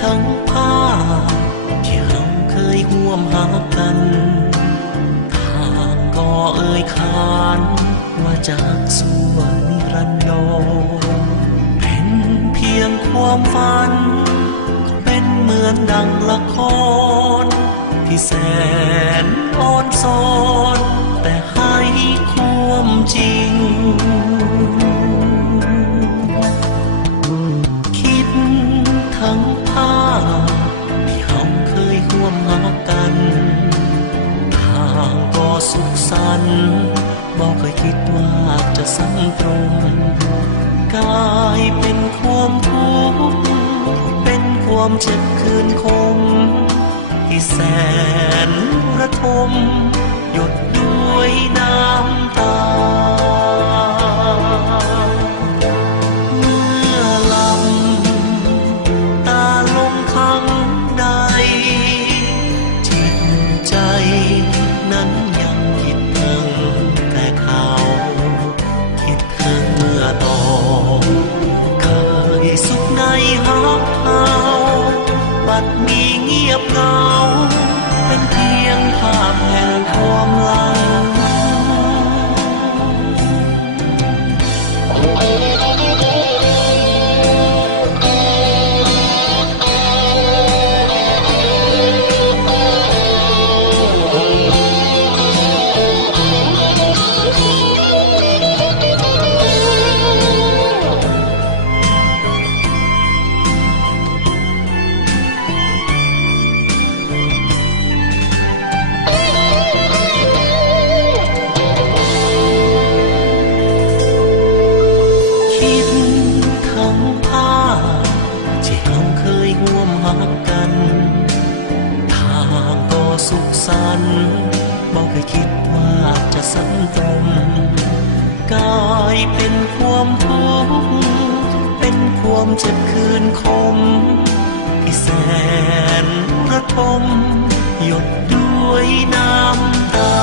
ทั้งภาพที่เราเคยห่วมหากันทางก็เอ่ยขานว่าจากส่วนนิรันดรเป็นเพียงความฝันเป็นเหมือนดังละครที่แสนอ่อนซ้อนแต่ให้ความจริงทั้งภาพที่เราเคยห่วมหากันทางก็สุขสันต์บอกเคยคิดว่าจะสั่งตรงกลายเป็นความทุกข์เป็นความเจ็บคืนคมที่แสนระทมหยดด้วยน้ำตานั้นยังคิดถึงแต่เขาคิดถึงเมื่อตอนเคยสุขในหักเขาบัดมีเงียบเหงาเป็นเพียงภาพแห่งความหลังสุขสันต์บอกเคยคิดว่าจะสันตรงกลายเป็นความทุกข์เป็นความเจ็บคืนคมที่แสนระทมหยดด้วยน้ำตา